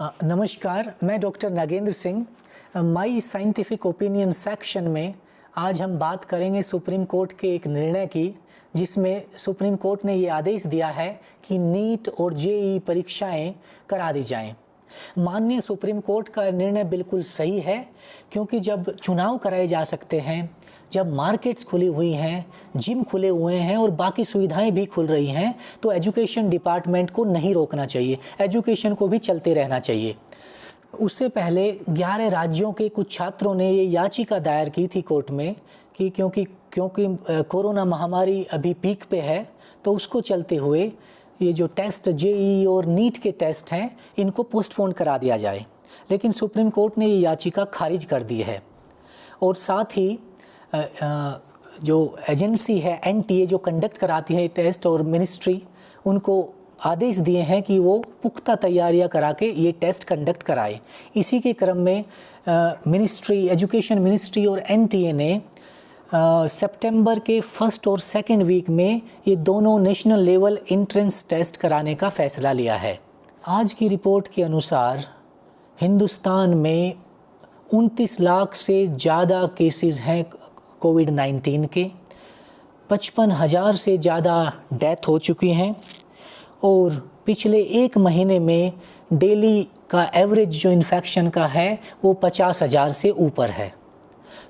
नमस्कार, मैं डॉक्टर नागेंद्र सिंह। माई scientific opinion section में आज हम बात करेंगे सुप्रीम कोर्ट के एक निर्णय की, जिसमें सुप्रीम कोर्ट ने ये आदेश दिया है कि नीट और जेईई परीक्षाएं करा दी जाएं। माननीय सुप्रीम कोर्ट का निर्णय बिल्कुल सही है, क्योंकि जब चुनाव कराए जा सकते हैं, जब मार्केट्स खुली हुई हैं, जिम खुले हुए हैं और बाकी सुविधाएं भी खुल रही हैं, तो एजुकेशन डिपार्टमेंट को नहीं रोकना चाहिए, एजुकेशन को भी चलते रहना चाहिए। उससे पहले 11 राज्यों के कुछ छात्रों ने ये याचिका दायर की थी कोर्ट में कि क्योंकि कोरोना महामारी अभी पीक पे है, तो उसको चलते हुए ये जो टेस्ट जेईई और नीट के टेस्ट हैं, इनको पोस्टपोन करा दिया जाए। लेकिन सुप्रीम कोर्ट ने ये याचिका खारिज कर दी है। और साथ ही जो एजेंसी है एनटीए, जो कंडक्ट कराती है टेस्ट, और मिनिस्ट्री, उनको आदेश दिए हैं कि वो पुख्ता तैयारियां करा के ये टेस्ट कंडक्ट कराए। इसी के क्रम में एजुकेशन मिनिस्ट्री और एनटीए ने सितंबर के फर्स्ट और सेकंड वीक में ये दोनों नेशनल लेवल एंट्रेंस टेस्ट कराने का फैसला लिया है। आज की रिपोर्ट के अनुसार हिंदुस्तान में 29 लाख से ज़्यादा केसेस हैं कोविड-19 के, 55,000 से ज़्यादा डेथ हो चुकी हैं और पिछले एक महीने में डेली का एवरेज जो इन्फेक्शन का है वो 50,000 से ऊपर है।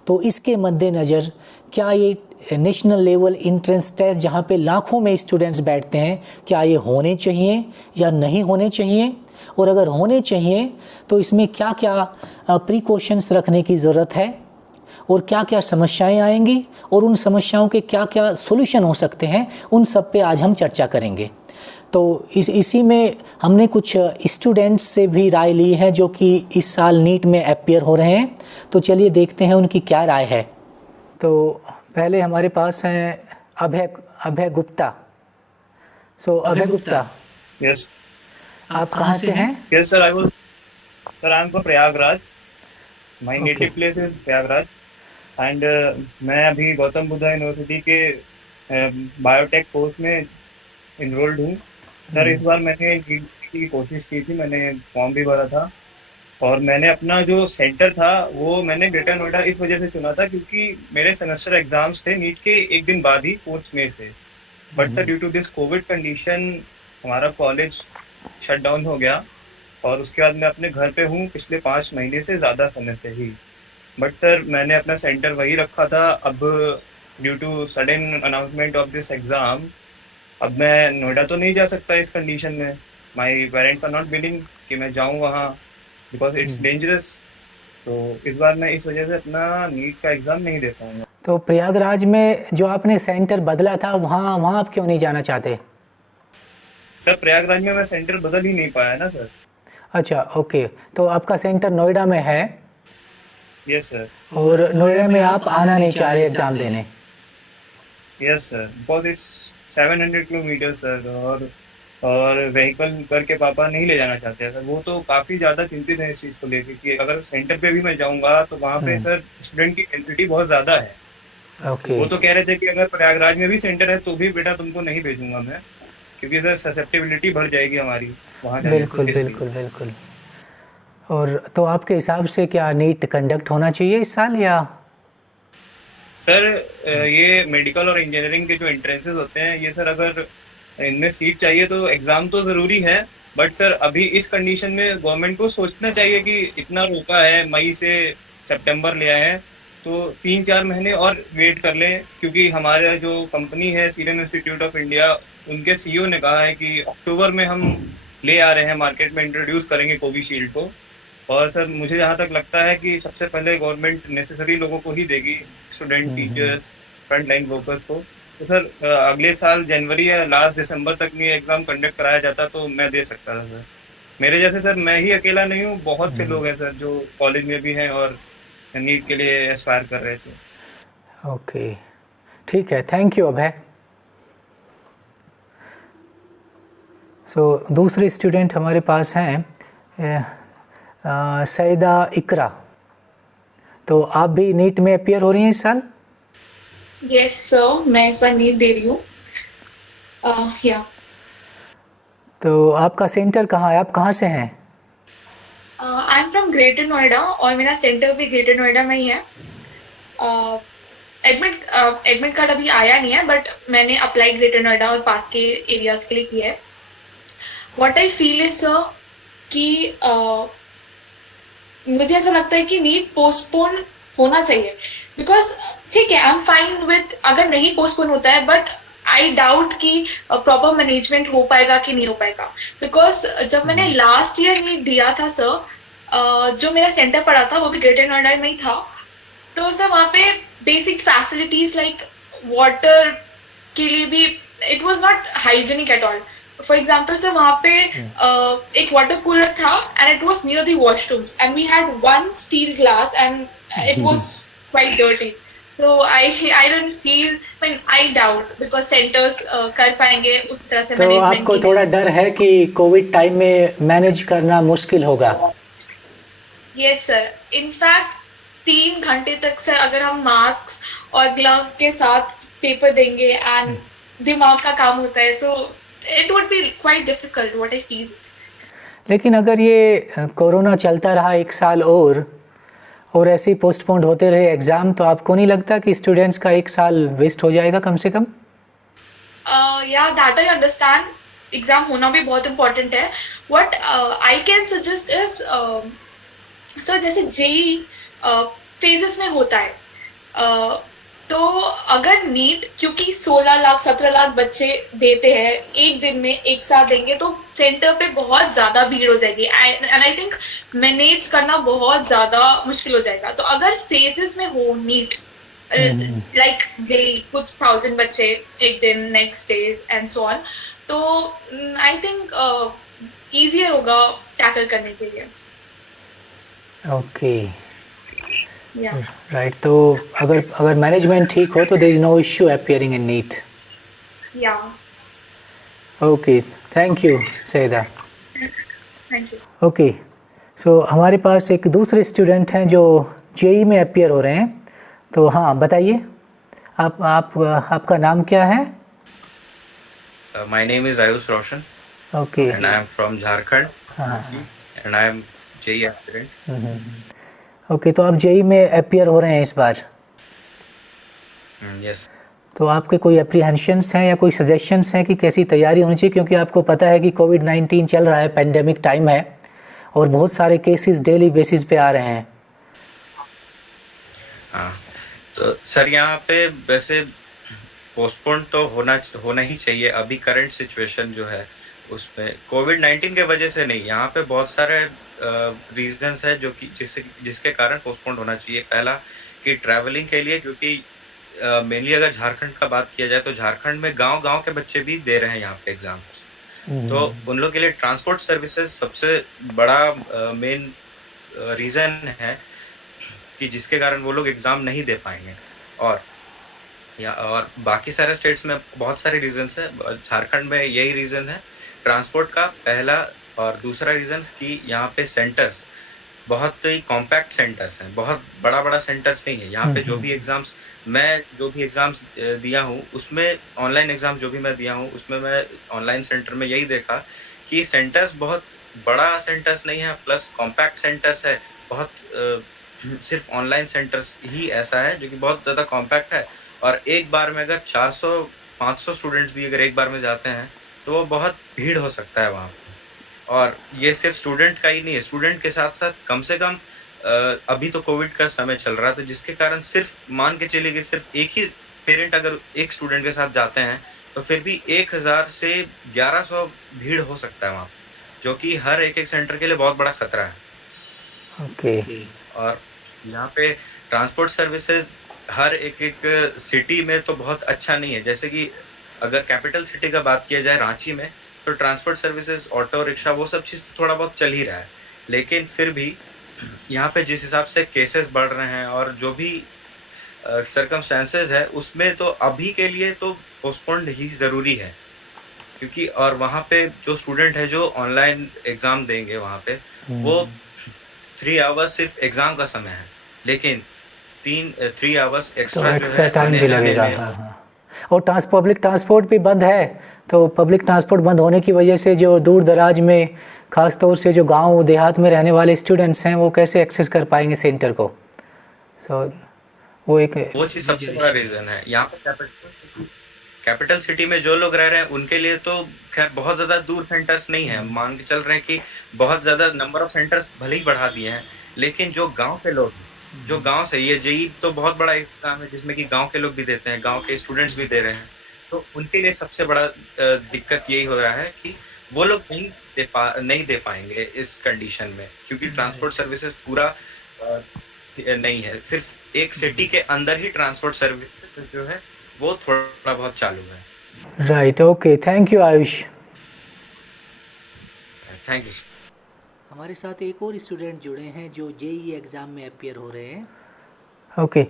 तो इसके मद्देनज़र क्या ये नेशनल लेवल एंट्रेंस टेस्ट, जहाँ पे लाखों में स्टूडेंट्स बैठते हैं, क्या ये होने चाहिए या नहीं होने चाहिए? और अगर होने चाहिए तो इसमें क्या क्या प्रिकॉशंस रखने की ज़रूरत है और क्या क्या समस्याएं आएंगी और उन समस्याओं के क्या क्या सॉल्यूशन हो सकते हैं, उन सब पे आज हम चर्चा करेंगे। तो इसी में हमने कुछ स्टूडेंट्स से भी राय ली है जो कि इस साल नीट में अपीयर हो रहे हैं। तो चलिए देखते हैं उनकी क्या राय है। तो पहले हमारे पास हैं अभय गुप्ता। सो अभय गुप्ता, यस आप कहाँ से हैं? Yes sir, I am from Prayagraj. My native place is Prayagraj and मैं अभी गौतम बुद्धा यूनिवर्सिटी के बायोटेक कोर्स में इनरोल्ड हूँ। सर इस बार मैंने नीट की कोशिश की थी, मैंने फॉर्म भी भरा था और मैंने अपना जो सेंटर था वो मैंने ग्रेटर नोएडा इस वजह से चुना था क्योंकि मेरे सेमेस्टर एग्जाम्स थे नीट के एक दिन बाद ही, 4 मई से। But sir due to this covid condition हमारा कॉलेज शट डाउन हो गया और उसके बाद मैं अपने घर पे हूँ पिछले 5 महीने से, ज़्यादा समय से ही। बट सर मैंने अपना सेंटर वही रखा था। अब due to sudden announcement of this exam अब मैं नोएडा तो नहीं जा सकता इस कंडीशन में। My parents are not willing कि मैं जाऊँ वहाँ बिकॉज इट्स डेंजरस। तो इस बार मैं इस वजह से अपना नीट का एग्ज़ाम नहीं दे पाऊँगा। तो प्रयागराज में जो आपने सेंटर बदला था, वहाँ आप क्यों नहीं जाना चाहते? सर प्रयागराज में मैं सेंटर बदल ही नहीं पाया ना सर। अच्छा, ओके। तो आपका सेंटर नोएडा में है? Yes sir. और नोएडा में आप आना नहीं चाह रहे एग्ज़ाम देने? Yes sir, because it's 700 kilometre sir, और व्हीकल करके पापा नहीं ले जाना चाहते हैं सर। वो तो काफ़ी ज़्यादा चिंतित है इस चीज़ को लेकर कि अगर सेंटर पे भी मैं जाऊँगा तो वहाँ पे सर स्टूडेंट की डेंसिटी बहुत ज़्यादा है। ओके। वो तो कह रहे थे कि अगर प्रयागराज में भी सेंटर है तो भी बेटा तुमको नहीं भेजूंगा मैं, क्योंकि सर ससेप्टिबिलिटी बढ़ जाएगी हमारी वहाँ जाने से। बिल्कुल इसलिए बिल्कुल बिल्कुल। और तो आपके हिसाब से क्या नीट कंडक्ट होना चाहिए इस साल या? सर ये मेडिकल और इंजीनियरिंग के जो एंट्रेंसेस होते हैं ये सर, अगर इनमें सीट चाहिए तो एग्जाम तो ज़रूरी है। बट सर अभी इस कंडीशन में गवर्नमेंट को सोचना चाहिए कि इतना रोका है, मई से सितंबर ले आए हैं, तो 3-4 महीने और वेट कर लें। क्योंकि हमारा जो कंपनी है सीरम इंस्टीट्यूट ऑफ इंडिया, उनके सीईओ ने कहा है कि अक्टूबर में हम ले आ रहे हैं, मार्केट में इंट्रोड्यूस करेंगे कोविशील्ड को। और सर मुझे जहाँ तक लगता है कि सबसे पहले गवर्नमेंट नेसेसरी लोगों को ही देगी, student, teachers, front line workers को। तो सर अगले साल जनवरी या लास्ट दिसंबर तक में एग्जाम कंडक्ट कराया जाता तो मैं दे सकता था सर। मेरे जैसे सर मैं ही अकेला नहीं हूँ, बहुत से लोग हैं सर जो कॉलेज में भी हैं और नीट के लिए एस्पायर कर रहे थे। ओके, ठीक है, थैंक यू अभय। सो दूसरे स्टूडेंट हमारे पास हैं सईदा इकरा। तो आप भी नीट में अपीयर हो रही हैं इस साल? यस सर, मैं इस बार नीट दे रही हूँ। या तो आपका सेंटर कहाँ है, आप कहाँ से हैं? I am from greater Noida और मेरा सेंटर भी ग्रेटर नोएडा में ही है. एडमिट कार्ड अभी आया नहीं है, बट मैंने अप्लाई ग्रेटर नोएडा और पास के एरियाज के लिए किया है. What I feel is sir कि मुझे ऐसा लगता है कि नीट पोस्टपोन होना चाहिए. बिकॉज ठीक है, आई एम फाइन विथ अगर नहीं पोस्टपोन होता है, बट आई डाउट कि प्रॉपर मैनेजमेंट हो पाएगा कि नहीं हो पाएगा. बिकॉज जब मैंने लास्ट ईयर नीट दिया था सर, जो मेरा सेंटर पड़ा था वो भी ग्रेटर नोएडा में ही था. तो सर वहाँ पे बेसिक फैसिलिटीज लाइक वाटर के लिए भी it was not hygienic at all. For example sir वहाँ पे एक वाटर कूलर था and it was near the washrooms and we had one steel glass and it was quite dirty. So I don't feel, I mean I doubt because centers कर पाएंगे उस तरह से तो मैनेजमेंट. आपको थोड़ा डर है कि कोविड टाइम में मैनेज करना मुश्किल होगा? Yes sir. इनफैक्ट 3 घंटे तक सर अगर हम मास्क और ग्लव्स के साथ पेपर देंगे एंड दिमाग का काम होता है, so it would be quite difficult what I feel. लेकिन अगर ये कोरोना चलता रहा 1 साल और ऐसे ही पोस्टपोन्ड होते रहे एग्ज़ाम, तो आपको नहीं लगता कि स्टूडेंट्स का 1 साल वेस्ट हो जाएगा कम से कम? या दैट आई अंडरस्टैंड. एग्जाम होना भी बहुत इम्पोर्टेंट है. What I can suggest is sir जैसे जेई फेजेस में होता है, तो अगर नीट क्योंकि 16 लाख 17 लाख बच्चे देते हैं एक दिन में एक साथ देंगे, तो सेंटर पे बहुत ज्यादा भीड़ हो जाएगी एंड आई थिंक मैनेज करना बहुत ज्यादा मुश्किल हो जाएगा. तो अगर फेजेस में हो नीट लाइक जेई कुछ 1000 बच्चे एक दिन next days and so on, तो आई थिंक इजियर होगा टैकल करने के लिए. ओके, या राइट. तो अगर मैनेजमेंट ठीक हो तो there is no issue appearing in NEET. Yeah okay, thank you Saida. Thank you. Okay, so हमारे पास एक दूसरे स्टूडेंट हैं जो जेई में अपीयर हो रहे हैं. तो हाँ, बताइए आपका नाम क्या है? My name is Ayush Roshan okay. and I am from Jharkhand हाँ. and I am JEE aspirant. Okay, तो आप जेई में अपीयर हो रहे हैं इस बार. Yes. तो आपके कोई अप्रीहेंशंस हैं या कोई सजेशंस हैं कि कैसी तैयारी होनी चाहिए? क्योंकि आपको पता है कि कोविड-19 चल रहा है, पेंडेमिक टाइम है और बहुत सारे केसेस डेली बेसिस पे आ रहे हैं. हाँ, तो सर यहाँ पे वैसे पोस्टपोन तो होना ही चाहिए. अभी करंट सिचुएशन जो है उसमें कोविड-19 के वजह से नहीं, यहाँ पे बहुत सारे रीजंस है जो कि जिसके कारण पोस्टपोन होना चाहिए. पहला कि ट्रैवलिंग के लिए, क्योंकि मेनली अगर झारखंड का बात किया जाए तो झारखंड में गांव के बच्चे भी दे रहे हैं यहाँ पे एग्जाम्स. तो उन लोग के लिए ट्रांसपोर्ट सर्विसेज सबसे बड़ा मेन रीजन है कि जिसके कारण वो लोग एग्जाम नहीं दे पाएंगे. और बाकी सारे स्टेट्स में बहुत सारे रीजंस है. झारखंड में यही रीजन है ट्रांसपोर्ट का पहला. और दूसरा रीजन कि यहाँ पे सेंटर्स बहुत ही कॉम्पैक्ट सेंटर्स हैं, बहुत बड़ा सेंटर्स नहीं है यहाँ पे. जो भी एग्जाम्स दिया हूँ उसमें, ऑनलाइन एग्जाम जो भी मैं दिया हूँ उसमें मैं ऑनलाइन सेंटर में यही देखा कि सेंटर्स बहुत बड़ा सेंटर्स नहीं है, प्लस कॉम्पैक्ट सेंटर्स है बहुत. सिर्फ ऑनलाइन सेंटर्स ही ऐसा है जो कि बहुत ज़्यादा कॉम्पैक्ट है. और एक बार में अगर 400-500 स्टूडेंट्स भी अगर एक बार में जाते हैं तो वो बहुत भीड़ हो सकता है वहाँ पे. और ये सिर्फ स्टूडेंट का ही नहीं है, स्टूडेंट के साथ साथ कम से कम अभी तो कोविड का समय चल रहा है, तो जिसके कारण सिर्फ मान के चलिए कि सिर्फ एक ही पेरेंट अगर एक स्टूडेंट के साथ जाते हैं तो फिर भी 1000 से 1100 भीड़ हो सकता है वहाँ, जो कि हर एक सेंटर के लिए बहुत बड़ा खतरा है. ओके. और यहाँ पे ट्रांसपोर्ट सर्विसेज हर एक सिटी में तो बहुत अच्छा नहीं है. जैसे कि अगर कैपिटल सिटी का बात किया जाए रांची में, तो ट्रांसपोर्ट सर्विसेज ऑटो रिक्शा वो सब चीज़ थोड़ा बहुत चल ही रहा है. लेकिन फिर भी यहाँ पे जिस हिसाब से केसेस बढ़ रहे हैं और जो भी सर्कमस्टेंसेस है उसमें तो अभी के लिए तो पोस्टपोन्ड ही ज़रूरी है. क्योंकि और वहाँ पे जो स्टूडेंट है जो ऑनलाइन एग्ज़ाम देंगे वहाँ पे वो 3 आवर्स सिर्फ एग्ज़ाम का समय है, लेकिन 3 आवर्स एक्स्ट्रा एक्स्ट्रा टाइम भी लगेगा. और पब्लिक ट्रांसपोर्ट भी बंद है, तो पब्लिक ट्रांसपोर्ट बंद होने की वजह से जो दूर दराज में ख़ास तौर से जो गांव देहात में रहने वाले स्टूडेंट्स हैं वो कैसे एक्सेस कर पाएंगे सेंटर को। सो वो चीज़ सबसे बड़ा रीज़न है। यहाँ पे कैपिटल सिटी में जो लोग रह रहे हैं उनके लिए तो खैर बहुत ज़्यादा दूर सेंटर्स नहीं है। मान के चल रहे हैं कि बहुत ज़्यादा नंबर ऑफ सेंटर्स भले ही बढ़ा दिए हैं, लेकिन जो गांव के लोग, जो गांव से, ये जेई तो बहुत बड़ा एग्जाम है जिसमें कि गांव के लोग भी देते हैं, गांव के स्टूडेंट्स भी दे रहे हैं, तो उनके लिए सबसे बड़ा दिक्कत यही हो रहा है कि वो लोग नहीं दे पाएंगे इस कंडीशन में, क्योंकि ट्रांसपोर्ट सर्विसेज पूरा नहीं है। सिर्फ एक सिटी के अंदर ही ट्रांसपोर्ट सर्विस जो है वो थोड़ा बहुत चालू है। Right, okay, thank you Ayush. Thank you. हमारे साथ एक और स्टूडेंट जुड़े हैं जो जेईई एग्ज़ाम में अपीयर हो रहे हैं। ओके,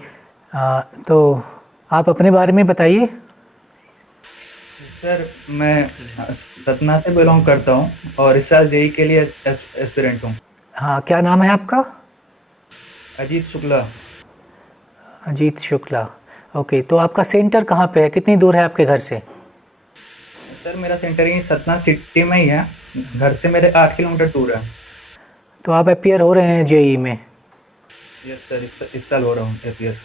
तो आप अपने बारे में बताइए। सर, मैं सतना से बिलोंग करता हूँ और इस साल जेईई के लिए एस्पिरेंट हूँ। हाँ, क्या नाम है आपका? अजीत शुक्ला। अजीत शुक्ला, ओके। तो आपका सेंटर कहाँ पे है, कितनी दूर है आपके घर से? सर, मेरा सेंटर यहीं सतना सिटी में ही है, घर से मेरे 8 किलोमीटर दूर है। तो आप अपीयर हो रहे हैं जेईई में? यस सर, इस साल हो रहा हूँ अपीयर।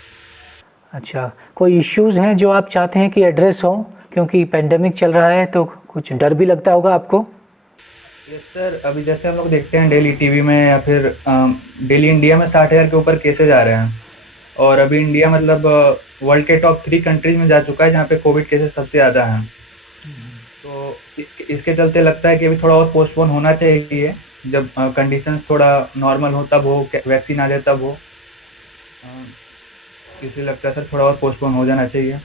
अच्छा, कोई इश्यूज़ हैं जो आप चाहते हैं कि एड्रेस हो, क्योंकि पेंडेमिक चल रहा है तो कुछ डर भी लगता होगा आपको? यस सर, अभी जैसे हम लोग देखते हैं डेली टीवी में या फिर डेली इंडिया में 60,000 के ऊपर केसेज आ रहे हैं, और अभी इंडिया मतलब वर्ल्ड के टॉप 3 कंट्रीज में जा चुका है जहाँ पे कोविड केसेस सबसे ज़्यादा हैं। तो इसके चलते लगता है कि अभी थोड़ा और पोस्टपोन होना चाहिए, जब कंडीशंस थोड़ा नॉर्मल हो तब हो, वैक्सीन आ जाए तब हो। इसलिए लगता है सर थोड़ा और पोस्टपोन हो जाना चाहिए।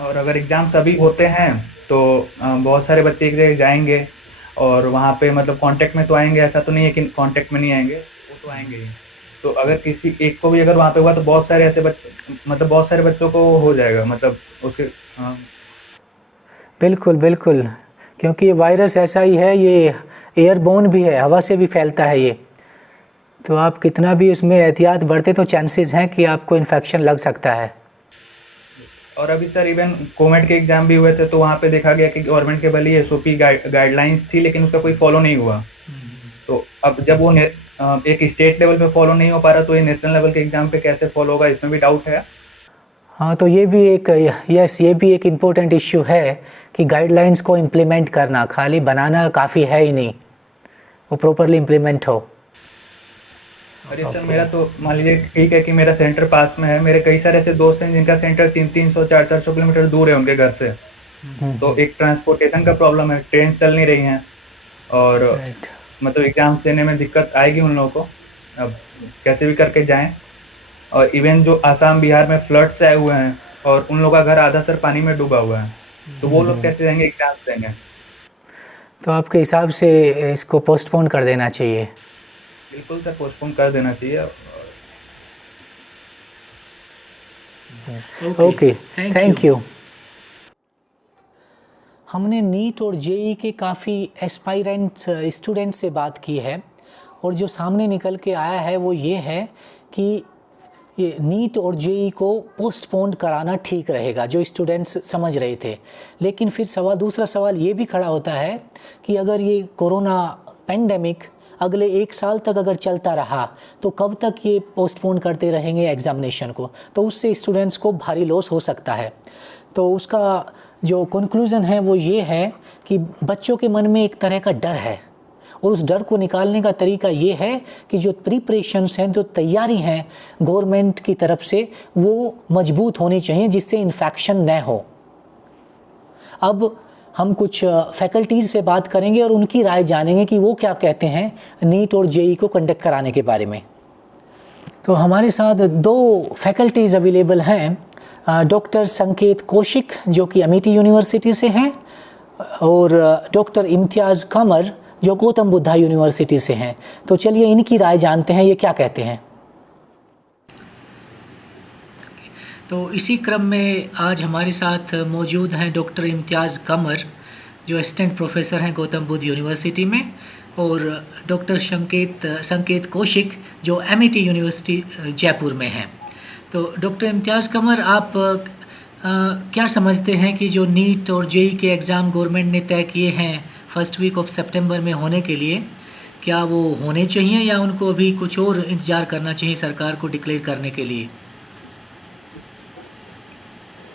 और अगर एग्ज़ाम्स अभी होते हैं तो बहुत सारे बच्चे एक जगह जाएंगे और वहाँ पे मतलब कांटेक्ट में तो आएंगे, ऐसा तो नहीं है कि कांटेक्ट में नहीं आएंगे, वो तो आएंगे ही। तो अगर किसी एक को भी अगर वहाँ पे हुआ तो बहुत सारे ऐसे बहुत सारे बच्चों को हो जाएगा, मतलब उसके बिल्कुल बिल्कुल, क्योंकि ये वायरस ऐसा ही है, ये एयरबोर्न भी है, हवा से भी फैलता है ये। तो आप कितना भी उसमें एहतियात बरते तो चांसेस हैं कि आपको इन्फेक्शन लग सकता है। और अभी सर इवन कोविड के एग्जाम भी हुए थे तो वहाँ पे देखा गया कि गवर्नमेंट के भले एसओपी गाइडलाइंस थी लेकिन उसका कोई फॉलो नहीं हुआ। तो अब जब वो एक स्टेट लेवल पे फॉलो नहीं हो पा रहा तो ये नेशनल लेवल के एग्जाम पे कैसे फॉलो होगा, इसमें भी डाउट है। हाँ, तो ये भी एक इम्पोर्टेंट इश्यू है कि गाइडलाइंस को इम्प्लीमेंट करना, खाली बनाना काफ़ी है ही नहीं, वो प्रॉपरली इम्प्लीमेंट हो। अरे सर, मेरा तो मान लीजिए ठीक है कि मेरा सेंटर पास में है, मेरे कई सारे ऐसे दोस्त हैं जिनका सेंटर 300 400 किलोमीटर दूर है उनके घर से। तो एक ट्रांसपोर्टेशन का प्रॉब्लम है, ट्रेन चल नहीं रही हैं और मतलब एग्जाम देने में दिक्कत आएगी उन लोगों को, अब कैसे भी करके जाएं। और इवन जो आसाम बिहार में फ्लड्स आए हुए हैं और उन लोगों का घर आधा सर पानी में डूबा हुआ है, तो वो लोग कैसे जाएंगे एग्जाम देंगे? तो आपके हिसाब से इसको पोस्टपोन कर देना चाहिए? बिल्कुल सर, पोस्टपोन कर देना चाहिए। Okay, thank you. हमने नीट और जेईई के काफ़ी एस्पायरेंट स्टूडेंट से बात की है और जो सामने निकल के आया है वो ये है कि ये नीट और जेईई को पोस्टपोन कराना ठीक रहेगा, जो स्टूडेंट्स समझ रहे थे। लेकिन फिर दूसरा सवाल ये भी खड़ा होता है कि अगर ये कोरोना पेंडेमिक अगले 1 साल तक अगर चलता रहा तो कब तक ये पोस्टपोन करते रहेंगे एग्ज़ामिनेशन को, तो उससे स्टूडेंट्स को भारी लॉस हो सकता है। तो उसका जो कंक्लूज़न है वो ये है कि बच्चों के मन में एक तरह का डर है और उस डर को निकालने का तरीका ये है कि जो प्रिपरेशंस हैं, जो तैयारी हैं गवर्नमेंट की तरफ से, वो मजबूत होनी चाहिए जिससे इन्फेक्शन न हो। अब हम कुछ फैकल्टीज़ से बात करेंगे और उनकी राय जानेंगे कि वो क्या कहते हैं नीट और जेईई को कंडक्ट कराने के बारे में। तो हमारे साथ 2 फैकल्टीज़ अवेलेबल हैं, डॉक्टर संकेत कौशिक जो कि अमेठी यूनिवर्सिटी से हैं और डॉक्टर इम्तियाज़ कमर जो गौतम बुद्धा यूनिवर्सिटी से हैं। तो चलिए इनकी राय जानते हैं, ये क्या कहते हैं। तो इसी क्रम में आज हमारे साथ मौजूद हैं डॉक्टर इम्तियाज़ कमर जो असिस्टेंट प्रोफेसर हैं गौतम बुद्ध यूनिवर्सिटी में, और डॉक्टर संकेत कौशिक जो अमेठी यूनिवर्सिटी जयपुर में हैं। तो डॉक्टर इम्तियाज़ कमर, आप क्या समझते हैं कि जो नीट और जेई के एग्ज़ाम गवर्नमेंट ने तय किए हैं फर्स्ट वीक ऑफ सितंबर में होने के लिए, क्या वो होने चाहिए या उनको अभी कुछ और इंतज़ार करना चाहिए सरकार को डिक्लेयर करने के लिए?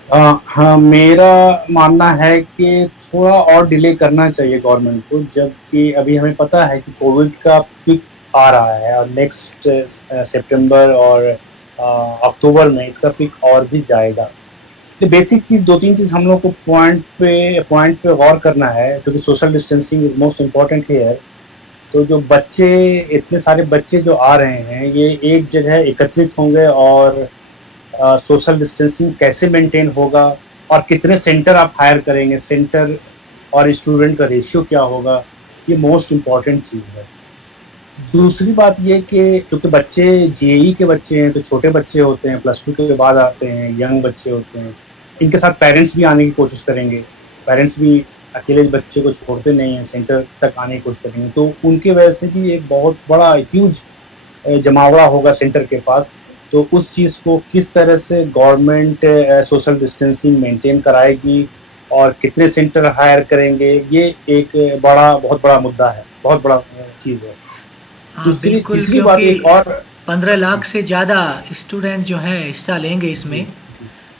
हाँ, मेरा मानना है कि थोड़ा और डिले करना चाहिए गवर्नमेंट को, जबकि अभी हमें पता है कि कोविड का पीक आ रहा है और नेक्स्ट सितंबर और अक्टूबर में इसका पीक और भी जाएगा। तो बेसिक चीज़ 2-3 चीज़ हम लोग को पॉइंट पे गौर करना है, क्योंकि social distancing is most important here. तो जो बच्चे, इतने सारे बच्चे जो आ रहे हैं, ये एक जगह एकत्रित होंगे और सोशल डिस्टेंसिंग कैसे मेंटेन होगा और कितने सेंटर आप हायर करेंगे, सेंटर और स्टूडेंट का रेशियो क्या होगा, ये मोस्ट इम्पॉर्टेंट चीज़ है। दूसरी बात ये कि चूँकि बच्चे जेई के बच्चे हैं, तो छोटे बच्चे होते हैं, +2 के बाद आते हैं, यंग बच्चे होते हैं, इनके साथ पेरेंट्स भी आने की कोशिश करेंगे। पेरेंट्स भी अकेले बच्चे को छोड़ते नहीं हैं, सेंटर तक आने की कोशिश करेंगे, तो उनके वजह से भी एक बहुत बड़ा ह्यूज जमावड़ा होगा सेंटर के पास। तो उस चीज़ को किस तरह से गवर्नमेंट सोशल डिस्टेंसिंग मेंटेन कराएगी और कितने सेंटर हायर करेंगे, ये एक बहुत बड़ा मुद्दा है, बहुत बड़ा चीज़ है। हाँ बिल्कुल, तीसरी बात क्योंकि एक और 15 लाख से ज़्यादा स्टूडेंट जो हैं हिस्सा लेंगे इसमें,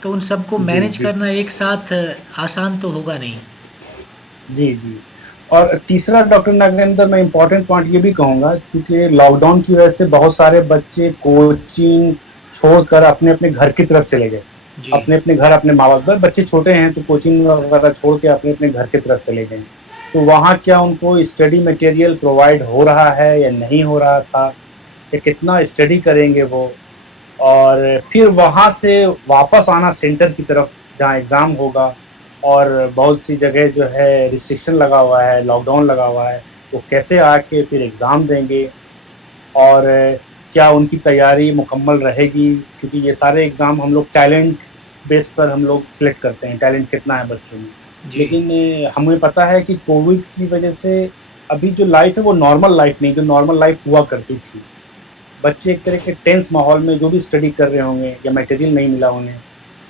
तो उन सबको मैनेज करना एक साथ आसान तो होगा नहीं। जी। और तीसरा डॉक्टर नागेंद्र, मैं इम्पोर्टेंट पॉइंट ये भी कहूँगा, क्योंकि लॉकडाउन की वजह से बहुत सारे बच्चे कोचिंग छोड़कर अपने अपने घर की तरफ चले गए, अपने अपने घर, अपने माँ बाप, बच्चे छोटे हैं तो कोचिंग वगैरह छोड़ के अपने अपने घर की तरफ चले गए। तो वहाँ क्या उनको स्टडी मटेरियल प्रोवाइड हो रहा है या नहीं हो रहा था, या कितना स्टडी करेंगे वो, और फिर वहाँ से वापस आना सेंटर की तरफ जहाँ एग्ज़ाम होगा, और बहुत सी जगह जो है रिस्ट्रिक्शन लगा हुआ है, लॉकडाउन लगा हुआ है, वो कैसे आके फिर एग्ज़ाम देंगे और क्या उनकी तैयारी मुकम्मल रहेगी, क्योंकि ये सारे एग्ज़ाम हम लोग टैलेंट बेस पर हम लोग सिलेक्ट करते हैं, टैलेंट कितना है बच्चों में। लेकिन हमें पता है कि कोविड की वजह से अभी जो लाइफ है वो नॉर्मल लाइफ नहीं, जो नॉर्मल लाइफ हुआ करती थी। बच्चे एक तरह के टेंस माहौल में जो भी स्टडी कर रहे होंगे या मटेरियल नहीं मिला उन्हें,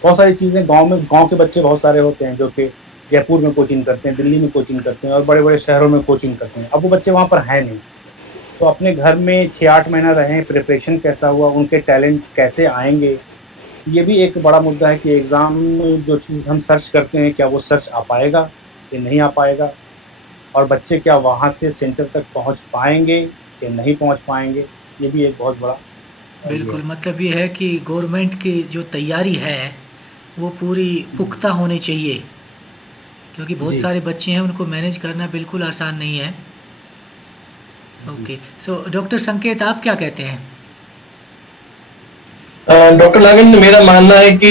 बहुत सारी चीज़ें गांव के बच्चे बहुत सारे होते हैं जो कि जयपुर में कोचिंग करते हैं, दिल्ली में कोचिंग करते हैं और बड़े बड़े शहरों में कोचिंग करते हैं। अब वो बच्चे वहाँ पर हैं नहीं, तो अपने घर में 6-8 महीना रहें, प्रिपरेशन कैसा हुआ, उनके टैलेंट कैसे आएंगे, ये भी एक बड़ा मुद्दा है कि एग्ज़ाम में जो चीज़ हम सर्च करते हैं क्या वो सर्च आ पाएगा या नहीं आ पाएगा, और बच्चे क्या वहाँ से सेंटर तक पहुँच पाएंगे या नहीं पहुँच पाएंगे, ये भी एक बहुत बड़ा बिल्कुल। मतलब ये है कि गवर्नमेंट की जो तैयारी है वो पूरी पुख्ता होनी चाहिए, क्योंकि बहुत सारे बच्चे हैं, उनको मैनेज करना बिल्कुल आसान नहीं है। ओके, सो डॉक्टर संकेत, आप क्या कहते हैं? डॉक्टर नागेंद्र, मेरा मानना है कि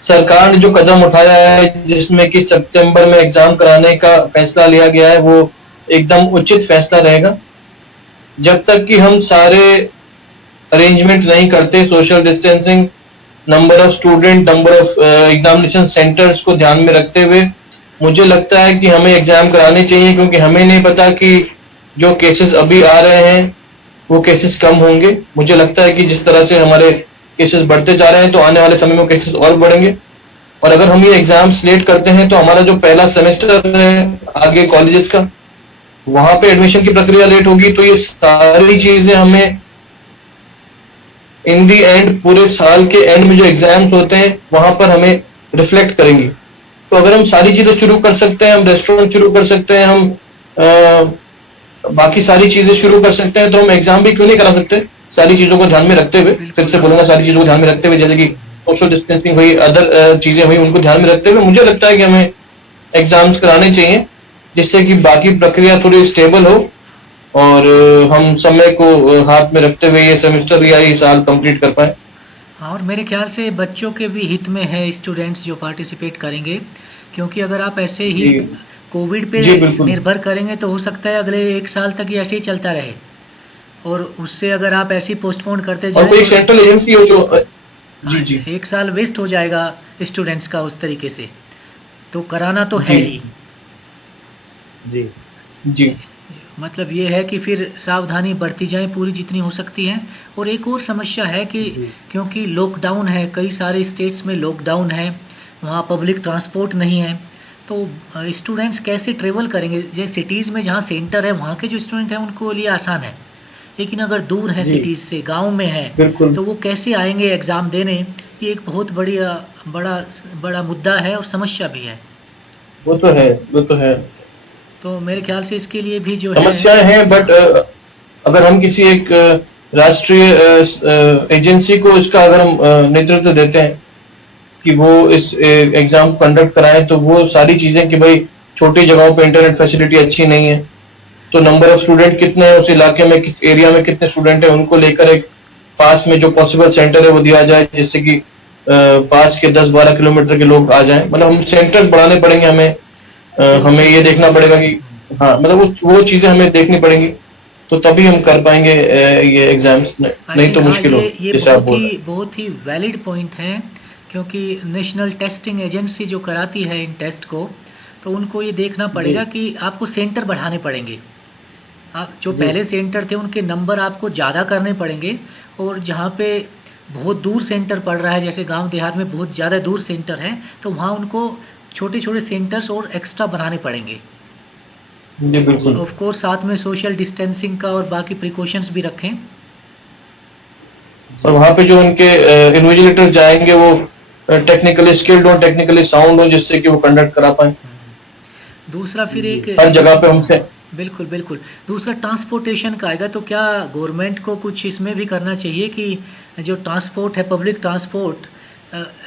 सरकार ने जो कदम उठाया है जिसमें कि सितंबर में एग्जाम कराने का फैसला लिया गया है, वो एकदम उचित फैसला रहेगा। जब तक कि हम सारे अरेंजमेंट नहीं करते, social distancing, number of student, number of examination centres को ध्यान में रखते हुए, मुझे लगता है कि हमें एग्जाम कराने चाहिए, क्योंकि हमें नहीं पता कि जो केसेस अभी आ रहे हैं वो केसेस कम होंगे। मुझे लगता है कि जिस तरह से हमारे केसेस बढ़ते जा रहे हैं तो आने वाले समय में केसेस और बढ़ेंगे, और अगर हम ये एग्जाम लेट करते हैं तो हमारा जो पहला सेमेस्टर है आगे कॉलेजेस का, वहां पे एडमिशन की प्रक्रिया लेट होगी। तो ये सारी चीजें हमें इन दी एंड, पूरे साल के एंड में जो एग्जाम्स होते हैं वहां पर हमें रिफ्लेक्ट करेंगी। तो अगर हम सारी चीजें शुरू कर सकते हैं, हम रेस्टोरेंट शुरू कर सकते हैं, हम बाकी सारी चीजें शुरू कर सकते हैं, तो हम एग्जाम भी क्यों नहीं करा सकते, सारी चीजों को ध्यान में रखते हुए। फिर से बोलूंगा, सारी चीजों को ध्यान में रखते हुए, जैसे कि सोशल डिस्टेंसिंग हुई, अदर चीजें हुई, उनको ध्यान में रखते हुए मुझे लगता है कि हमें एग्जाम्स कराने चाहिए, जिससे कि बाकी प्रक्रिया थोड़ी स्टेबल हो और हम समय को हाथ में रखते हुए ये सेमेस्टर या ये साल कंप्लीट कर पाए। हाँ, और मेरे ख्याल से बच्चों के भी हित में है, स्टूडेंट्स जो पार्टिसिपेट करेंगे, क्योंकि अगर आप ऐसे ही कोविड पे निर्भर करेंगे तो हो सकता है अगले 1 साल तक ये ऐसे ही चलता रहे, और उससे अगर आप ऐसे ही पोस्टपोन करते जाए, कोई सेंट्रल एजेंसी हो जो जी 1 साल वेस्ट हो जाएगा स्टूडेंट्स का उस तरीके से, तो कराना तो है ही। जी। मतलब ये है कि फिर सावधानी बरती जाए पूरी जितनी हो सकती है। और एक और समस्या है कि क्योंकि लॉकडाउन है, कई सारे स्टेट्स में लॉकडाउन है, वहाँ पब्लिक ट्रांसपोर्ट नहीं है, तो स्टूडेंट्स कैसे ट्रेवल करेंगे? जैसे सिटीज़ में जहाँ सेंटर है वहाँ के जो स्टूडेंट हैं उनको लिए आसान है, लेकिन अगर दूर है जी। सिटीज़ से, गांव में है, बिल्कुल। तो वो कैसे आएंगे एग्ज़ाम देने? ये एक बहुत बड़ा मुद्दा है और समस्या भी है। वो तो है। तो मेरे ख्याल से इसके लिए भी जो है समस्याएं हैं, बट अगर हम किसी एक राष्ट्रीय एजेंसी को इसका अगर हम नेतृत्व देते हैं कि वो इस एग्जाम कंडक्ट कराएं, तो वो सारी चीजें कि भाई छोटी जगहों पे इंटरनेट फैसिलिटी अच्छी नहीं है, तो नंबर ऑफ स्टूडेंट कितने हैं उस इलाके में, किस एरिया में कितने स्टूडेंट हैं, उनको लेकर एक पास में जो पॉसिबल सेंटर है वो दिया जाए, जिससे कि पास के 10-12 किलोमीटर के लोग आ जाएं। मतलब हम सेंटर्स बढ़ाने पड़ेंगे, हमें ये देखना पड़ेगा कि हाँ, मतलब वो चीजें हमें देखनी पड़ेंगी, तो तभी हम कर पाएंगे ये एग्जाम्स, नहीं तो मुश्किल हो। ये जैसे आप बोल रहे हैं। बहुत ही वैलिड पॉइंट है, क्योंकि नेशनल टेस्टिंग एजेंसी जो कराती है इन टेस्ट को, तो उनको ये देखना पड़ेगा कि आपको सेंटर बढ़ाने पड़ेंगे। आप जो पहले सेंटर थे उनके नंबर आपको ज़्यादा करने पड़ेंगे, और जहाँ पे बहुत दूर सेंटर पड़ रहा है, जैसे गांव देहात में बहुत ज़्यादा दूर सेंटर हैं, तो वहाँ उनको छोटे छोटे सेंटर्स और एक्स्ट्रा बनाने पड़ेंगे। जी बिल्कुल। ऑफ कोर्स साथ में सोशल डिस्टेंसिंग का और बाकी प्रिकॉशंस भी रखें। और वहाँ पे जो उनके इन्विजिलेटर जाएंगे वो टेक्निकली स्किल्ड हो, टेक्निकली साउंड हो, जिससे कि वो कंडक्ट करा पाए। दूसरा फिर एक हर जगह पे हमसे बिल्कुल दूसरा ट्रांसपोर्टेशन का आएगा, तो क्या गवर्नमेंट को कुछ इसमें भी करना चाहिए कि जो ट्रांसपोर्ट है, पब्लिक ट्रांसपोर्ट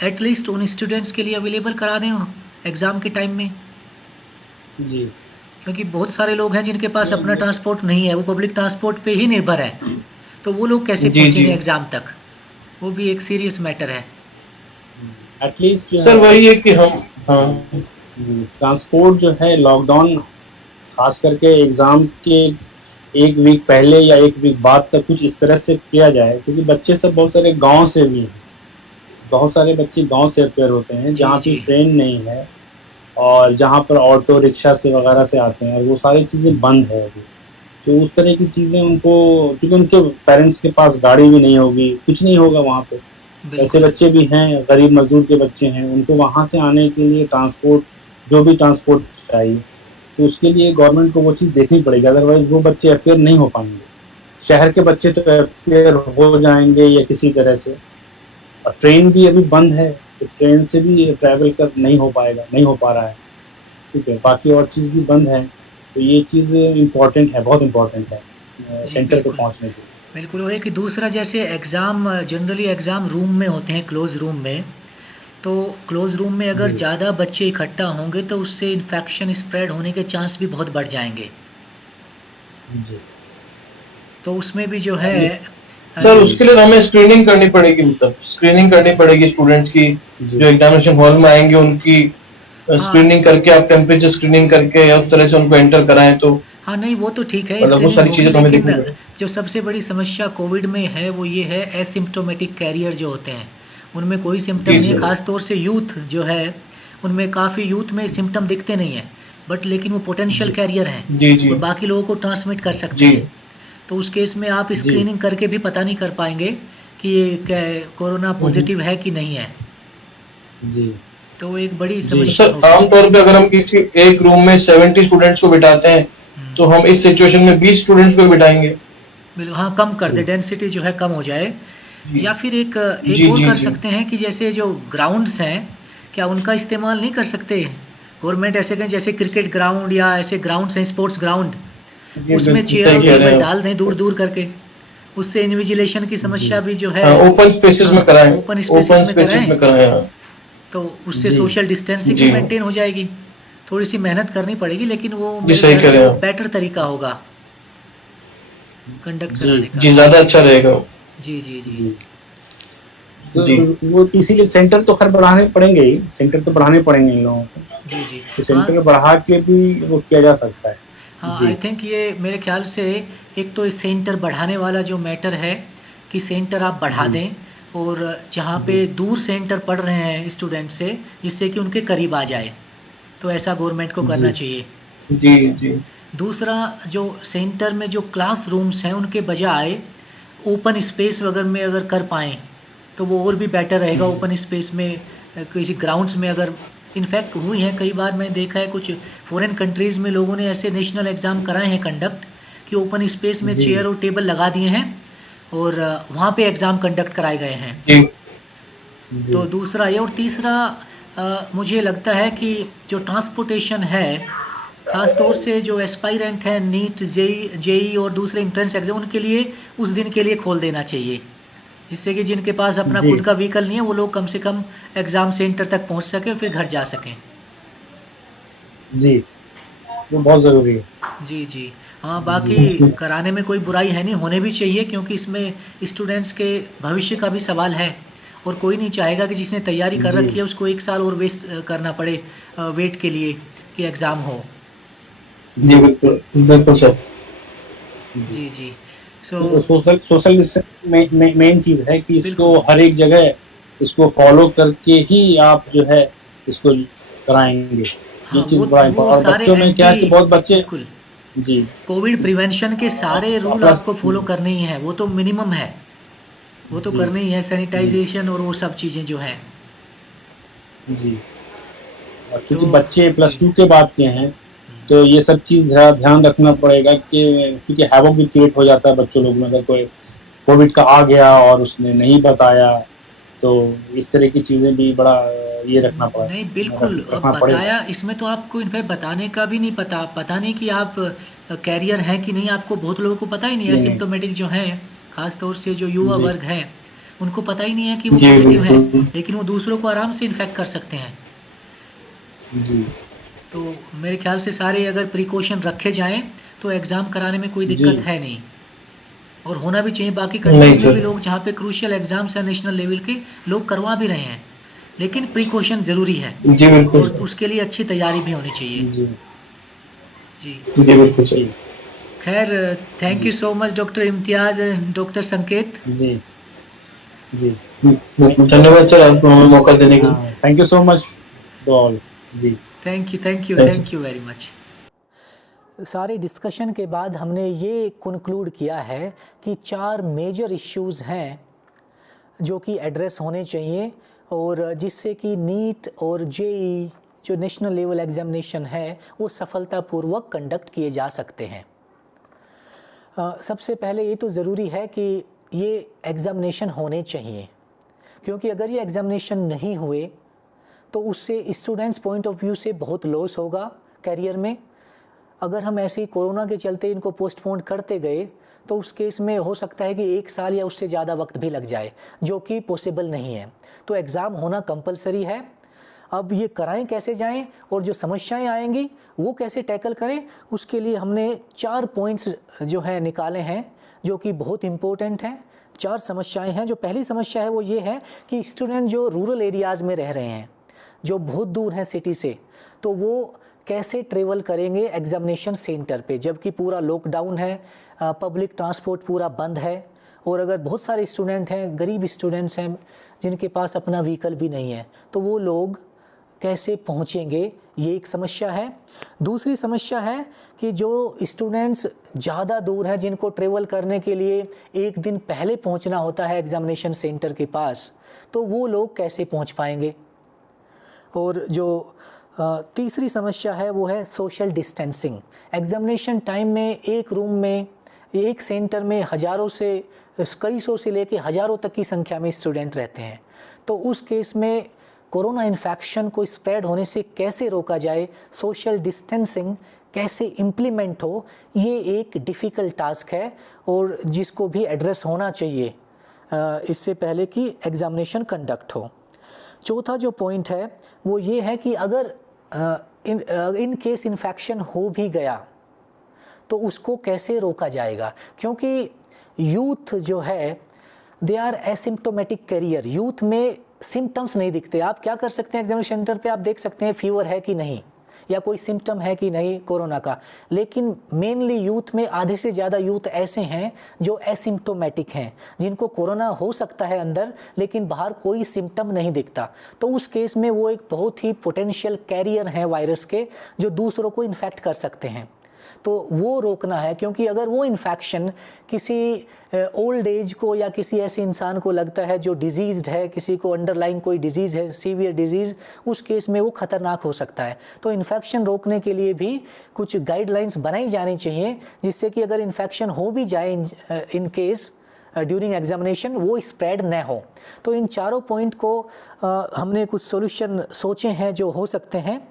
एटलीस्ट उन स्टूडेंट्स के लिए अवेलेबल करा दें एग्ज़ाम के टाइम में? जी। क्योंकि बहुत सारे लोग हैं जिनके पास अपना ट्रांसपोर्ट नहीं है, वो पब्लिक ट्रांसपोर्ट पे ही निर्भर है, तो वो लोग कैसे जी, पहुंचेंगे जी। एग्ज़ाम तक? वो भी एक सीरियस मैटर है। एटलीस्ट सर वही है कि हम ट्रांसपोर्ट जो है, लॉकडाउन खास करके एग्ज़ाम के एक वीक पहले या एक वीक बाद तक कुछ इस तरह से किया जाए, क्योंकि बच्चे सब बहुत सारे गांव से भी हैं, बहुत सारे बच्चे गांव से अपेयर होते हैं जहाँ जी, पे जी। ट्रेन नहीं है, और जहाँ पर ऑटो रिक्शा से वगैरह से आते हैं, और वो सारी चीज़ें बंद है अभी। तो उस तरह की चीज़ें उनको, क्योंकि उनके पेरेंट्स के पास गाड़ी भी नहीं होगी, कुछ नहीं होगा वहाँ पे। ऐसे बिल्कुल बच्चे भी हैं, गरीब मजदूर के बच्चे हैं, उनको वहाँ से आने के लिए ट्रांसपोर्ट, जो भी ट्रांसपोर्ट चाहिए, तो उसके लिए गवर्नमेंट को वो चीज़ देखनी पड़ेगी, अदरवाइज वो बच्चे अपेयर नहीं हो पाएंगे। शहर के बच्चे तो अपेयर हो जाएंगे या किसी तरह से, और ट्रेन भी अभी बंद है, तो ट्रेन से भी ट्रैवल कर नहीं हो पा रहा है, ठीक है। बाकी और चीज़ भी बंद है, तो ये चीज़ इम्पोर्टेंट है, बहुत इम्पोर्टेंट है सेंटर पे बिल्कुल। पहुँचने के लिए। बिल्कुल। वो है कि दूसरा, जैसे एग्ज़ाम जनरली एग्ज़ाम रूम में होते हैं, क्लोज रूम में, तो क्लोज रूम में अगर जी। ज़्यादा बच्चे इकट्ठा होंगे तो उससे इन्फेक्शन स्प्रेड होने के चांस भी बहुत बढ़ जाएंगे। जी। तो उसमें भी जो है सर उसके लिए हमें स्क्रीनिंग करनी पड़ेगी, मतलब स्क्रीनिंग करनी पड़ेगी स्टूडेंट्स की, जी। जो एग्जामिनेशन हॉल में आएंगे उनकी स्क्रीनिंग करके, आप टेम्परेचर स्क्रीनिंग करके या उस तरह से उनको एंटर कराएं, तो हाँ नहीं वो तो ठीक है, मतलब वो स्क्रीनिंग सारी होगी, चीजें तो हमें देखनी लेकिन पड़ेगी। जो सबसे बड़ी समस्या कोविड में है वो ये है, एसिम्प्टोमेटिक कैरियर जो होते हैं उनमें कोई सिम्टम जी, नहीं है, जी। खास तौर से यूथ जो है उनमें काफ़ी यूथ में सिम्टम दिखते नहीं है, बट लेकिन वो पोटेंशियल कैरियर हैं जी जी और बाकी लोगों को ट्रांसमिट कर सकते जी हैं। तो उस केस में आप स्क्रीनिंग करके भी पता नहीं कर पाएंगे कि ये कोरोना पॉजिटिव है कि नहीं है, जी। तो वो एक बड़ी जी। समस्या सर होगी। आमतौर पे अगर हम किसी एक रूम में 70 स्टूडेंट्स को बिठाते हैं, तो हम इस सिचुएशन में 20 स्टूडेंट्स को बिठाएंगे। बिल्कुल, हाँ कम कर दे, डेंसिटी जो है कम हो जाए। जी। या फिर एक जी, और जी, कर जी। सकते हैं कि जैसे जो ग्राउंड्स हैं, क्या उनका इस्तेमाल नहीं कर सकते गवर्नमेंट? ऐसे कहें जैसे क्रिकेट ग्राउंड या ऐसे ग्राउंड्स हैं, स्पोर्ट्स ग्राउंड, जी, उसमें बिल्कुल चेयर सही और कह रहे टेबल हैं। डाल दें दूर दूर करके, उससे इन्विजिलेशन की समस्या भी जो है ओपन स्पेसेस में कराएं, ओपन स्पेसेस में कराएं, कराएं। हाँ। तो उससे जी। सोशल डिस्टेंसिंग जी। भी मेंटेन हो जाएगी। थोड़ी सी मेहनत करनी पड़ेगी, लेकिन वो जी, मेरे सही ख्याल कह से रहे वो हैं। बेटर तरीका होगा कंडक्ट जी, कराने का। जी ज्यादा अच्छा रहेगा। जी जी जी जी। तो जी। वो इसीलिए सेंटर तो खैर बढ़ाने पड़ेंगे ही, सेंटर तो बढ़ाने पड़ेंगे इन लोगों को, जी जी तो हाँ सेंटर बढ़ा के भी वो किया जा सकता है। हाँ, जी। आई थिंक ये मेरे ख्याल से एक तो इस सेंटर बढ़ाने वाला जो मैटर है कि सेंटर आप बढ़ा जी। दें, और जहाँ पे दूर सेंटर पढ़ रहे हैं स्टूडेंट से, जिससे कि उनके करीब आ जाए, तो ऐसा गवर्नमेंट को करना जी। चाहिए। जी जी दूसरा, जो सेंटर में जो क्लासरूम्स हैं उनके बजाय ओपन स्पेस वगैरह में अगर कर पाएँ तो वो और भी बेटर रहेगा। ओपन स्पेस में किसी ग्राउंड्स में अगर इनफैक्ट हुई है, कई बार मैं देखा है कुछ फॉरेन कंट्रीज़ में लोगों ने ऐसे नेशनल एग्ज़ाम कराए हैं कंडक्ट कि ओपन स्पेस में जी चेयर और टेबल लगा दिए हैं और वहाँ पे एग्ज़ाम कंडक्ट कराए गए हैं। जी जी तो दूसरा ये, और तीसरा मुझे लगता है कि जो ट्रांसपोर्टेशन है, ख़ास तौर से जो एस्पायरेंट हैं नीट जेई और दूसरे एंट्रेंस एग्जाम, उनके लिए उस दिन के लिए खोल देना चाहिए, जिससे कि जिनके पास अपना जी खुद का व्हीकल नहीं है वो लोग कम से कम एग्ज़ाम सेंटर तक पहुंच सकें फिर घर जा सकें। जी, वो बहुत ज़रूरी है। जी जी हाँ, बाकी कराने में कोई बुराई है नहीं, होने भी चाहिए क्योंकि इसमें स्टूडेंट्स के भविष्य का भी सवाल है और कोई नहीं चाहेगा कि जिसने तैयारी कर जी रखी है उसको 1 साल और वेस्ट करना पड़े वेट के लिए कि एग्ज़ाम हो। जी बिल्कुल बिल्कुल सर। जी जी तो सो सोशल डिस्टेंस मेन चीज़ है कि इसको बिल्कुल हर एक जगह इसको फॉलो करके ही आप जो है इसको कराएंगे। ये हाँ, चीज़ बड़ा वो इम्पोर्टेंट। और सारे बच्चों में क्या है कि बहुत बच्चे बिल्कुल जी कोविड प्रिवेंशन के सारे रूल अपना आपको फॉलो करने ही है, वो तो मिनिमम है, वो तो जी करने ही है, जी सैनिटाइजेशन और वो सब चीज़ें जो हैं। जी। और तो क्योंकि बच्चे जी +2 के बाद के हैं तो ये सब चीज़ ध्यान रखना पड़ेगा कि क्योंकि हैवॉक भी क्रिएट हो जाता है बच्चों लोग में, अगर कोई कोविड का आ गया और उसने नहीं बताया तो इस तरह की चीज़ें भी बड़ा ये रखना नहीं बिल्कुल, अब रखना पड़ेगा। बताया इसमें तो आपको इनफैक्ट बताने का भी नहीं पता नहीं कि आप कैरियर हैं कि नहीं, आपको बहुत लोगों को पता ही नहीं है, नहीं नहीं सिम्टोमेटिक जो हैं, खास तौर से जो युवा जी वर्ग है उनको पता ही नहीं है कि वो जी पॉजिटिव हैं, बिल्कुल लेकिन वो दूसरों को आराम से इन्फेक्ट कर सकते हैं। जी तो मेरे ख्याल से सारे अगर प्रिकॉशन रखे जाएं तो एग्ज़ाम कराने में कोई जी दिक्कत है नहीं, और होना भी चाहिए। बाकी नहीं कंट्रीज़ में भी सर। लोग जहाँ पे क्रूशियल एग्ज़ाम्स हैं नेशनल लेवल के, लोग करवा भी रहे हैं, लेकिन प्रिकॉशन ज़रूरी है जी बिल्कुल और सर। उसके लिए अच्छी तैयारी भी होनी चाहिए। जी जी जी बिल्कुल सर। जी खैर, थैंक यू जी so much doctor Imtiaz, doctor Sanket. जी जी धन्यवाद सर आपको हमें मौका देने के लिए। हाँ, thank you so much to all. जी thank thank you. You very much. सारे डिस्कशन के बाद हमने ये कंक्लूड किया है कि 4 मेजर इश्यूज़ हैं जो कि एड्रेस होने चाहिए और जिससे कि नीट और जेई जो नेशनल लेवल एग्जामिनेशन है वो सफलतापूर्वक कंडक्ट किए जा सकते हैं। सबसे पहले ये तो ज़रूरी है कि ये एग्ज़ामिनेशन होने चाहिए, क्योंकि अगर ये एग्ज़ामिनेशन नहीं हुए तो उससे स्टूडेंट्स पॉइंट ऑफ व्यू से बहुत लॉस होगा करियर में। अगर हम ऐसे ही कोरोना के चलते इनको पोस्टपोन करते गए तो उस केस में हो सकता है कि 1 साल या उससे ज़्यादा वक्त भी लग जाए, जो कि पॉसिबल नहीं है। तो एग्ज़ाम होना कंपलसरी है। अब ये कराएं कैसे जाएं और जो समस्याएं आएंगी वो कैसे टैकल करें, उसके लिए हमने 4 पॉइंट्स जो है निकाले हैं जो कि बहुत इम्पोर्टेंट हैं। 4 समस्याएं हैं। जो पहली समस्या है वो ये है कि स्टूडेंट जो रूरल एरियाज़ में रह रहे हैं, जो बहुत दूर हैं सिटी से, तो वो कैसे ट्रेवल करेंगे एग्ज़ामिनेशन सेंटर पे, जबकि पूरा लॉकडाउन है, पब्लिक ट्रांसपोर्ट पूरा बंद है, और अगर बहुत सारे स्टूडेंट हैं, गरीब स्टूडेंट्स हैं जिनके पास अपना व्हीकल भी नहीं है, तो वो लोग कैसे पहुंचेंगे, ये एक समस्या है। दूसरी समस्या है कि जो स्टूडेंट्स ज़्यादा दूर हैं, जिनको ट्रेवल करने के लिए 1 दिन पहले पहुंचना होता है एग्ज़ामिनेशन सेंटर के पास, तो वो लोग कैसे पहुंच पाएंगे। और जो तीसरी समस्या है वो है सोशल डिस्टेंसिंग। एग्ज़ामिनेशन टाइम में एक रूम में, एक सेंटर में कई सौ से लेके हज़ारों तक की संख्या में स्टूडेंट रहते हैं, तो उस केस में कोरोना इन्फेक्शन को स्प्रेड होने से कैसे रोका जाए, सोशल डिस्टेंसिंग कैसे इम्प्लीमेंट हो, ये एक डिफ़िकल्ट टास्क है और जिसको भी एड्रेस होना चाहिए इससे पहले कि एग्ज़ामिनेशन कंडक्ट हो। चौथा जो पॉइंट है वो ये है कि अगर इन केस इन्फेक्शन हो भी गया तो उसको कैसे रोका जाएगा, क्योंकि यूथ जो है they are asymptomatic carrier. Youth में सिम्टम्स नहीं दिखते। आप क्या कर सकते हैं, एग्जामिनेशन सेंटर पे आप देख सकते हैं फीवर है कि नहीं, या कोई सिम्टम है कि नहीं कोरोना का। लेकिन मेनली यूथ में आधे से ज़्यादा यूथ ऐसे हैं जो एसिम्प्टोमेटिक हैं, जिनको कोरोना हो सकता है अंदर लेकिन बाहर कोई सिम्टम नहीं दिखता। तो उस केस में वो एक बहुत ही पोटेंशियल कैरियर हैं वायरस के, जो दूसरों को इन्फेक्ट कर सकते हैं। तो वो रोकना है, क्योंकि अगर वो इन्फेक्शन किसी ओल्ड एज को या किसी ऐसे इंसान को लगता है जो डिजीज़्ड है, किसी को अंडरलाइंग कोई डिजीज़ है, सीवियर डिजीज़, उस केस में वो खतरनाक हो सकता है। तो इन्फेक्शन रोकने के लिए भी कुछ गाइडलाइंस बनाई जानी चाहिए, जिससे कि अगर इन्फेक्शन हो भी जाए इन केस ड्यूरिंग एग्जामिनेशन वो स्प्रेड न हो। तो इन चारों पॉइंट को हमने कुछ सॉल्यूशन सोचे हैं जो हो सकते हैं।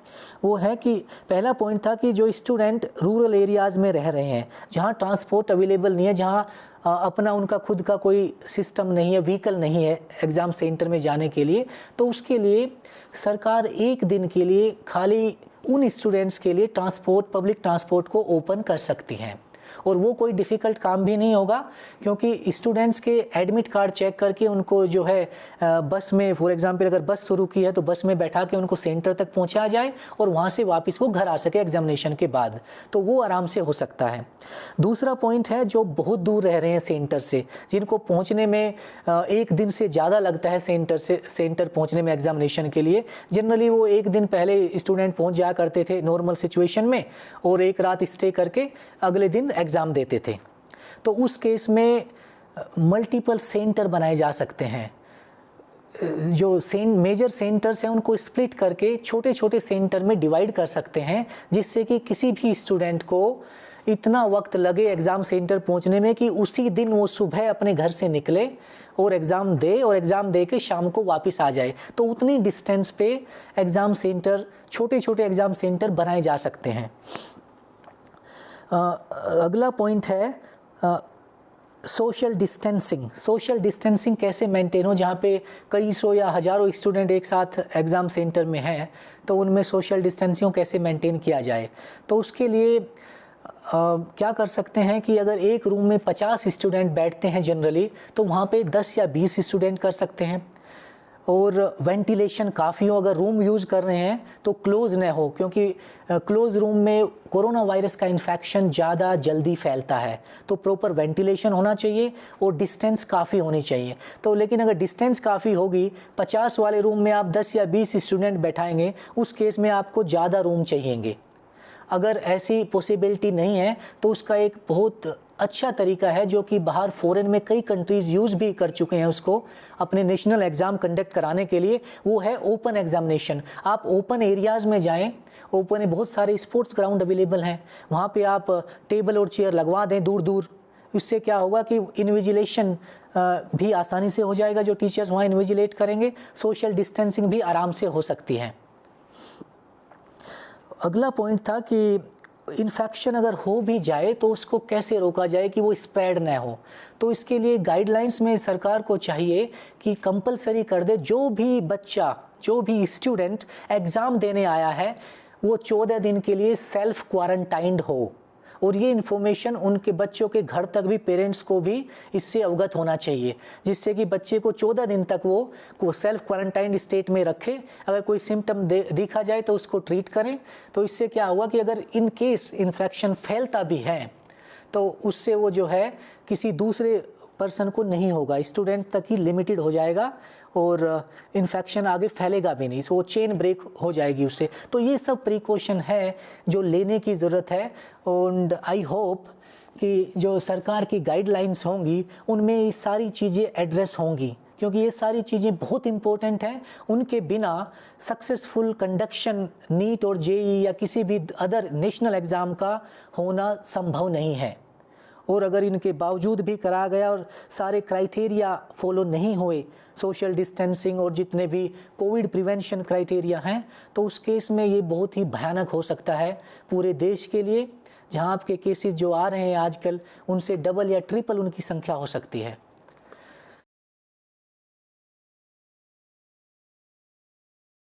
वो है कि पहला पॉइंट था कि जो स्टूडेंट रूरल एरियाज़ में रह रहे हैं, जहाँ ट्रांसपोर्ट अवेलेबल नहीं है, जहाँ अपना उनका खुद का कोई सिस्टम नहीं है, व्हीकल नहीं है एग्ज़ाम सेंटर में जाने के लिए, तो उसके लिए सरकार एक दिन के लिए खाली उन स्टूडेंट्स के लिए पब्लिक ट्रांसपोर्ट को ओपन कर सकती हैं। और वो कोई डिफ़िकल्ट काम भी नहीं होगा, क्योंकि स्टूडेंट्स के एडमिट कार्ड चेक करके उनको जो है बस में, फॉर एग्जांपल अगर बस शुरू की है तो बस में बैठा के उनको सेंटर तक पहुंचाया जाए और वहां से वापस वो घर आ सके एग्जामिनेशन के बाद, तो वो आराम से हो सकता है। दूसरा पॉइंट है जो बहुत दूर रह रहे हैं सेंटर से, जिनको पहुँचने में एक दिन से ज़्यादा लगता है सेंटर पहुँचने में एग्जामिनेशन के लिए। जनरली वो एक दिन पहले स्टूडेंट पहुँच जाया करते थे नॉर्मल सिचुएशन में, और एक रात स्टे करके अगले दिन एग्ज़ाम देते थे। तो उस केस में मल्टीपल सेंटर बनाए जा सकते हैं। जो मेजर सेंटर्स हैं उनको स्प्लिट करके छोटे छोटे सेंटर में डिवाइड कर सकते हैं, जिससे कि किसी भी स्टूडेंट को इतना वक्त लगे एग्ज़ाम सेंटर पहुंचने में कि उसी दिन वो सुबह अपने घर से निकले और एग्ज़ाम दे, और एग्ज़ाम दे के शाम को वापस आ जाए। तो उतनी डिस्टेंस पे एग्ज़ाम सेंटर, छोटे छोटे एग्ज़ाम सेंटर बनाए जा सकते हैं। अगला पॉइंट है सोशल डिस्टेंसिंग कैसे मेंटेन हो। जहाँ पे कई सौ या हज़ारों स्टूडेंट एक साथ एग्ज़ाम सेंटर में हैं, तो उनमें सोशल डिस्टेंसिंग कैसे मेंटेन किया जाए। तो उसके लिए क्या कर सकते हैं कि अगर एक रूम में 50 स्टूडेंट बैठते हैं जनरली, तो वहाँ पे 10 या 20 स्टूडेंट कर सकते हैं। और वेंटिलेशन काफ़ी हो, अगर रूम यूज़ कर रहे हैं तो क्लोज न हो, क्योंकि क्लोज रूम में कोरोना वायरस का इन्फेक्शन ज़्यादा जल्दी फैलता है। तो प्रॉपर वेंटिलेशन होना चाहिए और डिस्टेंस काफ़ी होनी चाहिए। तो लेकिन अगर डिस्टेंस काफ़ी होगी, 50 वाले रूम में आप 10 या 20 स्टूडेंट बैठाएंगे, उस केस में आपको ज़्यादा रूम चाहिएंगे। अगर ऐसी पॉसिबिलिटी नहीं है तो उसका एक बहुत अच्छा तरीका है, जो कि बाहर फॉरेन में कई कंट्रीज़ यूज़ भी कर चुके हैं उसको अपने नेशनल एग्ज़ाम कंडक्ट कराने के लिए, वो है ओपन एग्जामिनेशन। आप ओपन एरियाज़ में जाएं, ओपन में बहुत सारे स्पोर्ट्स ग्राउंड अवेलेबल हैं, वहाँ पे आप टेबल और चेयर लगवा दें दूर दूर। इससे क्या होगा कि इन्विजिलेशन भी आसानी से हो जाएगा, जो टीचर्स वहाँ इन्विजिलेट करेंगे। सोशल डिस्टेंसिंग भी आराम से हो सकती है। अगला पॉइंट था कि इन्फेक्शन अगर हो भी जाए तो उसको कैसे रोका जाए कि वो स्प्रेड ना हो। तो इसके लिए गाइडलाइंस में सरकार को चाहिए कि कंपलसरी कर दे, जो भी बच्चा, जो भी स्टूडेंट एग्ज़ाम देने आया है, वो 14 दिन के लिए सेल्फ क्वारंटाइंड हो। और ये इन्फॉर्मेशन उनके बच्चों के घर तक भी, पेरेंट्स को भी इससे अवगत होना चाहिए, जिससे कि बच्चे को 14 दिन तक वो सेल्फ क्वारंटाइन स्टेट में रखे। अगर कोई सिम्टम दिखा जाए तो उसको ट्रीट करें। तो इससे क्या हुआ कि अगर इन केस इन्फेक्शन फैलता भी है तो उससे वो जो है किसी दूसरे पर्सन को नहीं होगा, स्टूडेंट्स तक ही लिमिटेड हो जाएगा और इन्फेक्शन आगे फैलेगा भी नहीं। सो वो चेन ब्रेक हो जाएगी उससे। तो ये सब प्रिकॉशन है जो लेने की ज़रूरत है। और आई होप कि जो सरकार की गाइडलाइंस होंगी उनमें ये सारी चीज़ें एड्रेस होंगी, क्योंकि ये सारी चीज़ें बहुत इंपॉर्टेंट हैं। उनके बिना सक्सेसफुल कंडक्शन नीट और जेईई या किसी भी अदर नेशनल एग्ज़ाम का होना संभव नहीं है। और अगर इनके बावजूद भी करा गया और सारे क्राइटेरिया फॉलो नहीं हुए, सोशल डिस्टेंसिंग और जितने भी कोविड प्रिवेंशन क्राइटेरिया हैं, तो उस केस में ये बहुत ही भयानक हो सकता है पूरे देश के लिए। जहां आपके केसेस जो आ रहे हैं आजकल, उनसे डबल या ट्रिपल उनकी संख्या हो सकती है।